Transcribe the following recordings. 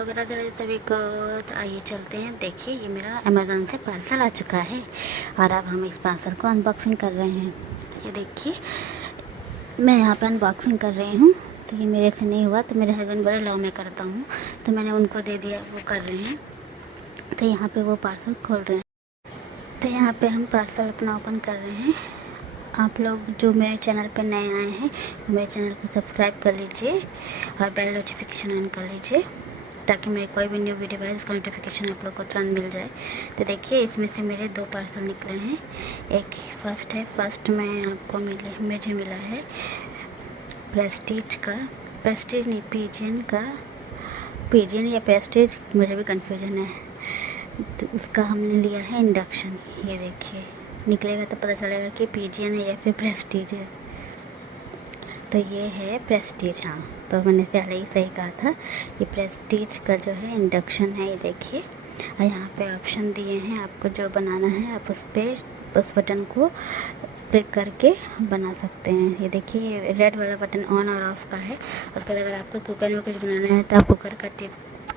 लोग राधे राधे सभी को। तो आइए चलते हैं। देखिए ये मेरा अमेज़ोन से पार्सल आ चुका है और अब हम इस पार्सल को अनबॉक्सिंग कर रहे हैं। ये देखिए मैं यहाँ पे अनबॉक्सिंग कर रही हूँ। तो ये मेरे से नहीं हुआ तो मेरे हस्बैंड बोले लो मैं करता हूँ, तो मैंने उनको दे दिया, वो कर रहे हैं। तो यहाँ पे वो पार्सल खोल रहे हैं। तो यहाँ पे हम पार्सल अपना ओपन कर रहे हैं। आप लोग जो मेरे चैनल पर नए आए हैं मेरे चैनल को सब्सक्राइब कर लीजिए और बेल नोटिफिकेशन ऑन कर लीजिए ताकि मेरे कोई भी न्यू वीडियो आए उसका नोटिफिकेशन आप लोग को तुरंत मिल जाए। तो देखिए इसमें से मेरे 2 पार्सल निकले हैं। एक फर्स्ट है, फर्स्ट में आपको मुझे मिला है प्रेस्टीज का, प्रेस्टीज नहीं पिजियन का, पिजियन या प्रेस्टीज मुझे भी कन्फ्यूजन है। तो उसका हमने लिया है इंडक्शन। ये देखिए निकलेगा तो पता चलेगा कि पिजियन है या फिर प्रेस्टीज है। तो ये है प्रेस्टीज। हाँ तो मैंने पहले ही सही कहा था, ये प्रेस्टीज का जो है इंडक्शन है। ये देखिए और यहाँ पे ऑप्शन दिए हैं, आपको जो बनाना है आप उस बटन को क्लिक करके बना सकते हैं। ये देखिए रेड वाला बटन ऑन और ऑफ का है। उसके बाद अगर आपको कुकर में कुछ बनाना है तो आप कुकर का टिप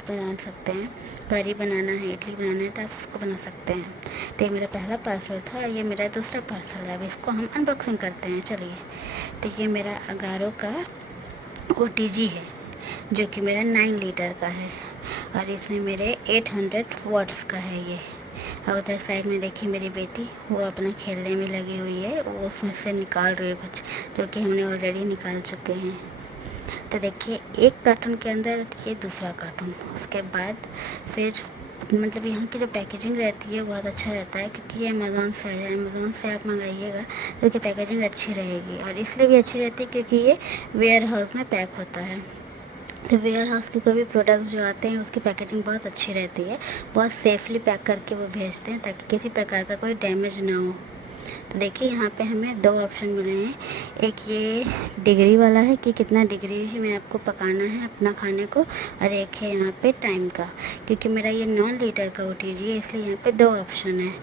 बना सकते हैं, करी बनाना है, इडली बनाना है तो आप उसको बना सकते हैं। तो ये मेरा पहला पार्सल था, ये मेरा दूसरा पार्सल है। अब इसको हम अनबॉक्सिंग करते हैं, चलिए। तो ये मेरा अगारो का OTG है जो कि मेरा 9 लीटर का है और इसमें मेरे 800 वाट्स का है ये। और उधर साइड में देखिए मेरी बेटी वो अपना खेलने में लगी हुई है, वो उसमें से निकाल रही है कुछ जो कि हमने ऑलरेडी निकाल चुके हैं। तो देखिए एक कार्टून के अंदर ये दूसरा कार्टून, उसके बाद फिर मतलब यहाँ की जो पैकेजिंग रहती है बहुत अच्छा रहता है क्योंकि ये अमेज़ोन से आया है। अमेज़ोन से आप मंगाइएगा तो उसकी पैकेजिंग अच्छी रहेगी और इसलिए भी अच्छी रहती है क्योंकि ये वेयर हाउस में पैक होता है। तो वेयर हाउस के कोई भी प्रोडक्ट जो आते हैं उसकी पैकेजिंग बहुत अच्छी रहती है, बहुत सेफली पैक करके वो भेजते हैं ताकि किसी प्रकार का कोई डैमेज ना हो। तो देखिए यहाँ पे हमें 2 ऑप्शन मिले हैं। एक ये डिग्री वाला है कि कितना डिग्री में आपको पकाना है अपना खाने को, और एक है यहाँ पे टाइम का। क्योंकि मेरा ये 9 लीटर का OTG है इसलिए यहाँ पे 2 ऑप्शन है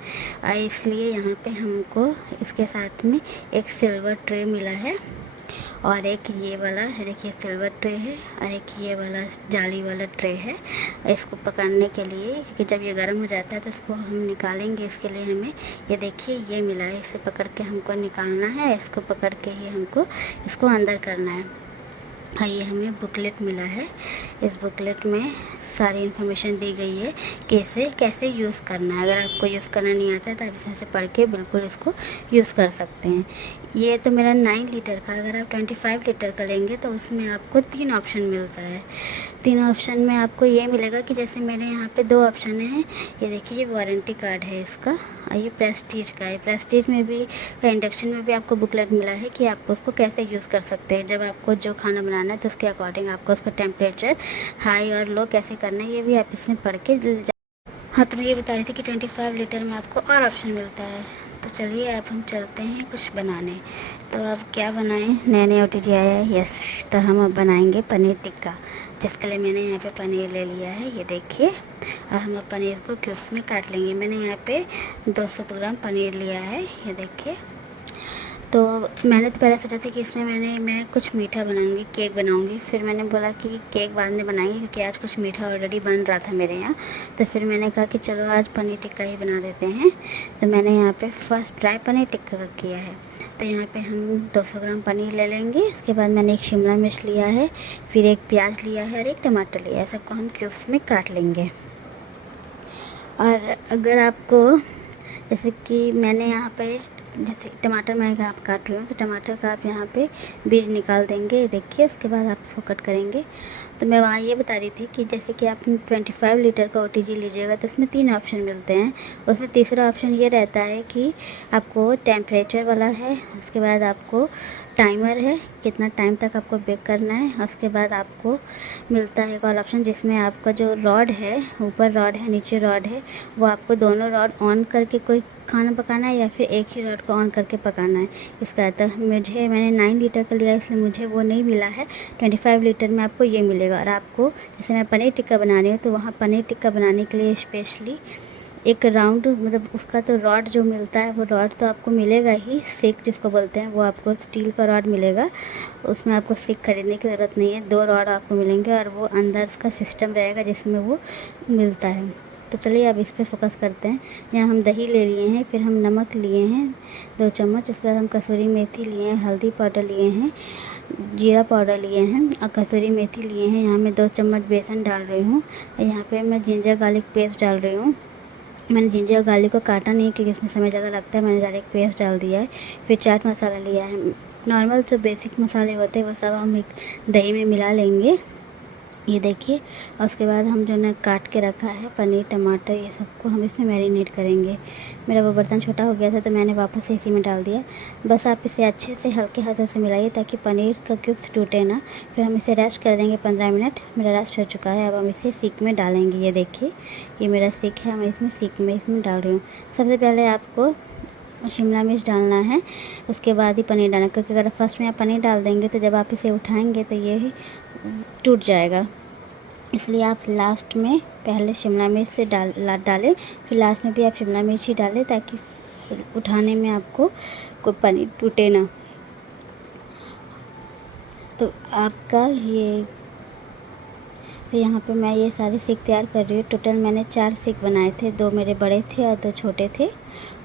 और इसलिए यहाँ पे हमको इसके साथ में एक सिल्वर ट्रे मिला है और एक ये वाला है, देखिए सिल्वर ट्रे है और एक ये वाला जाली वाला ट्रे है। इसको पकड़ने के लिए क्योंकि जब ये गर्म हो जाता है तो इसको हम निकालेंगे, इसके लिए हमें ये देखिए ये मिला है, इसे पकड़ के हमको निकालना है। इसको पकड़ के ही हमको इसको अंदर करना है। हाँ ये हमें बुकलेट मिला है, इस बुकलेट में सारी इन्फॉर्मेशन दी गई है कि इसे कैसे यूज़ करना है। अगर आपको यूज़ करना नहीं आता है तो आप इसमें से पढ़ के बिल्कुल इसको यूज़ कर सकते हैं। ये तो मेरा 9 लीटर का, अगर आप 25 लीटर का लेंगे तो उसमें आपको 3 ऑप्शन मिलता है। 3 ऑप्शन में आपको ये मिलेगा कि जैसे मेरे यहाँ पे 2 ऑप्शन हैं। ये देखिए ये वारंटी कार्ड है इसका और ये प्रेस्टीज का है। प्रेस्टीज में भी इंडक्शन में भी आपको बुकलेट मिला है कि आपको उसको कैसे यूज़ कर सकते हैं। जब आपको जो खाना बनाना है तो उसके अकॉर्डिंग आपको उसका टेम्परेचर हाई और लो कैसे करना है ये भी आप इसमें पढ़ के हाँ तो मैं ये बता रही थी कि 25 लीटर में आपको और ऑप्शन मिलता है। तो चलिए अब हम चलते हैं कुछ बनाने। तो अब क्या बनाएं, नया नया OTG आया है। यस तो हम अब बनाएंगे पनीर टिक्का, जिसके लिए मैंने यहाँ पे पनीर ले लिया है। ये देखिए और हम अब पनीर को क्यूब्स में काट लेंगे। मैंने यहाँ पे 200 ग्राम पनीर लिया है, ये देखिए। तो मैंने तो पहले सोचा था कि इसमें मैं कुछ मीठा बनाऊंगी, केक बनाऊंगी। फिर मैंने बोला कि केक बाद में बनाएंगे क्योंकि आज कुछ मीठा ऑलरेडी बन रहा था मेरे यहाँ। तो फिर मैंने कहा कि चलो आज पनीर टिक्का ही बना देते हैं। तो मैंने यहाँ पे फर्स्ट ड्राई पनीर टिक्का का किया है। तो यहाँ पे हम 200 ग्राम पनीर ले लेंगे। इसके बाद मैंने एक शिमला मिर्च लिया है, फिर एक प्याज लिया है और एक टमाटर लिया है। सबको हम क्यूब्स में काट लेंगे। और अगर आपको जैसे कि मैंने यहाँ पे जैसे टमाटर मैं आप काट रही हूँ तो टमाटर का आप यहाँ पे बीज निकाल देंगे, देखिए। उसके बाद आप इसको कट करेंगे। तो मैं वहाँ ये बता रही थी कि जैसे कि आप 25 लीटर का OTG लीजिएगा तो उसमें 3 ऑप्शन मिलते हैं। उसमें तीसरा ऑप्शन ये रहता है कि आपको टेम्परेचर वाला है, उसके बाद आपको टाइमर है कितना टाइम तक आपको बेक करना है। उसके बाद आपको मिलता है एक और ऑप्शन जिसमें आपका जो रॉड है, ऊपर रॉड है नीचे रॉड है, वो आपको दोनों रॉड ऑन करके कोई खाना पकाना है या फिर एक ही रॉड को ऑन करके पकाना है। इसका तो मैंने 9 लीटर का लिया इसलिए मुझे वो नहीं मिला है। 25 लीटर में आपको ये मिलेगा। और आपको जैसे मैं पनीर टिक्का बना रही हूँ तो वहाँ पनीर टिक्का बनाने के लिए स्पेशली एक राउंड मतलब उसका तो रॉड जो मिलता है वो रॉड तो आपको मिलेगा ही, सिक जिसको बोलते हैं वो आपको स्टील का रॉड मिलेगा, उसमें आपको सिक खरीदने की ज़रूरत नहीं है। 2 रॉड आपको मिलेंगे और वो अंदर उसका सिस्टम रहेगा जिसमें वो मिलता है। तो चलिए अब इस पे फोकस करते हैं। यहाँ हम दही ले लिए हैं, फिर हम नमक लिए हैं 2 चम्मच, उसके बाद हम कसूरी मेथी लिए हैं, हल्दी पाउडर लिए हैं, जीरा पाउडर लिए हैं और कसूरी मेथी लिए हैं। यहाँ मैं 2 चम्मच बेसन डाल रही हूँ और यहाँ पे मैं जिंजर गार्लिक पेस्ट डाल रही हूँ। मैंने जिंजर गार्लिक को काटा नहीं क्योंकि इसमें समय ज़्यादा लगता है, मैंने डायरेक्ट पेस्ट डाल दिया है। फिर चाट मसाला लिया है, नॉर्मल जो बेसिक मसाले होते हैं वो सब हम एक दही में मिला लेंगे, ये देखिए। और उसके बाद हम जो ना काट के रखा है पनीर टमाटर ये सबको हम इसमें मैरिनेट करेंगे। मेरा वो बर्तन छोटा हो गया था तो मैंने वापस से इसी में डाल दिया। बस आप इसे अच्छे से हल्के हाथों से मिलाइए ताकि पनीर का क्यूब्स टूटे ना। फिर हम इसे रेस्ट कर देंगे 15 मिनट। मेरा रेस्ट हो चुका है, अब हम इसे सीख में डालेंगे। ये देखिए ये मेरा सीख है, मैं इसमें डाल रही हूँ। सबसे पहले आपको शिमला मिर्च डालना है, उसके बाद ही पनीर डालना, क्योंकि अगर फर्स्ट में आप पनीर डाल देंगे तो जब आप इसे उठाएंगे तो ये टूट जाएगा। इसलिए आप लास्ट में पहले शिमला मिर्च से डालें, फिर लास्ट में भी आप शिमला मिर्च ही डालें ताकि उठाने में आपको कोई पनीर टूटे ना। तो आपका ये तो यहाँ पे मैं ये सारे सीख तैयार कर रही हूँ। टोटल मैंने 4 सीख बनाए थे, 2 मेरे बड़े थे और 2 छोटे थे।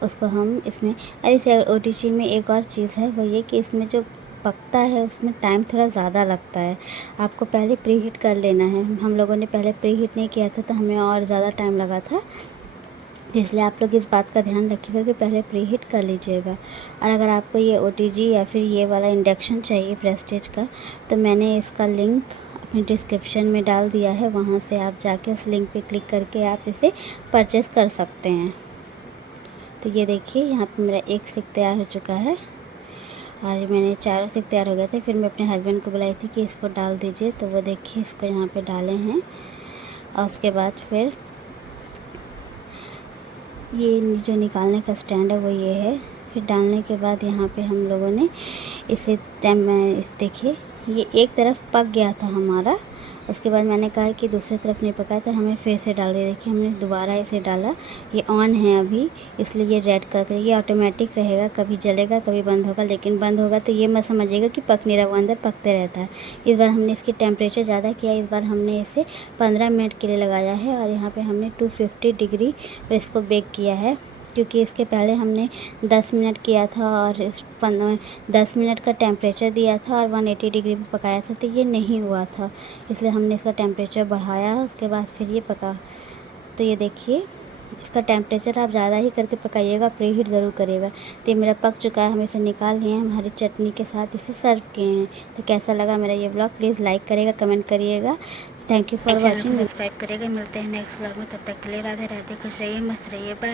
उसको हम इसमें अरे ओटीजी में एक और चीज़ है, वो ये कि इसमें जो पकता है उसमें टाइम थोड़ा ज़्यादा लगता है। आपको पहले प्री हीट कर लेना है। हम लोगों ने पहले प्री हीट नहीं किया था तो हमें और ज़्यादा टाइम लगा था, इसलिए आप लोग इस बात का ध्यान रखिएगा कि पहले प्री हीट कर लीजिएगा। और अगर आपको ये ओटीजी या फिर ये वाला इंडक्शन चाहिए प्रेस्टीज का, तो मैंने इसका लिंक अपनी डिस्क्रिप्शन में डाल दिया है, वहाँ से आप जाके उस लिंक पे क्लिक करके आप इसे परचेज़ कर सकते हैं। तो ये देखिए यहाँ पे मेरा एक सीख तैयार हो चुका है और मैंने 4 सीख तैयार हो गए थे। फिर मैं अपने हस्बैंड को बुलाई थी कि इसको डाल दीजिए, तो वो देखिए इसको यहाँ पे डाले हैं। और उसके बाद फिर ये जो निकालने का स्टैंड है वो ये है। फिर डालने के बाद यहाँ पे हम लोगों ने इसे देखिए ये एक तरफ पक गया था हमारा। उसके बाद मैंने कहा कि दूसरी तरफ नहीं पका तो हमें फिर से डाल दिया। देखिए हमने दोबारा इसे डाला, ये ऑन है अभी इसलिए ये रेड करके, ये ऑटोमेटिक रहेगा, कभी जलेगा कभी बंद होगा, लेकिन बंद होगा तो ये मत समझिएगा कि पक नहीं रहा, वो अंदर पकते रहता है। इस बार हमने इसकी टेम्परेचर ज़्यादा किया, इस बार हमने इसे 15 मिनट के लिए लगाया है और यहाँ पर हमने 250 डिग्री पर इसको बेक किया है, क्योंकि इसके पहले हमने 10 मिनट किया था और 10 मिनट का टेम्परेचर दिया था और 180 डिग्री पे पकाया था, तो ये नहीं हुआ था, इसलिए हमने इसका टेम्परेचर बढ़ाया। उसके बाद फिर ये पका। तो ये देखिए इसका टेम्परेचर आप ज़्यादा ही करके पकाइएगा, प्री हीट ज़रूर करिएगा। तो ये मेरा पक चुका है, हम इसे निकाल लिए हैं, हम हरी चटनी के साथ इसे सर्व किए हैं। तो कैसा लगा मेरा ये ब्लॉग, प्लीज़ लाइक करिएगा, कमेंट करिएगा। Thank you for watching, subscribe करिएगा। मिलते हैं नेक्स्ट ब्लॉग में, तब तक के लिए राधे राधे, खुश रहिए, मस्त रहिए, बाय।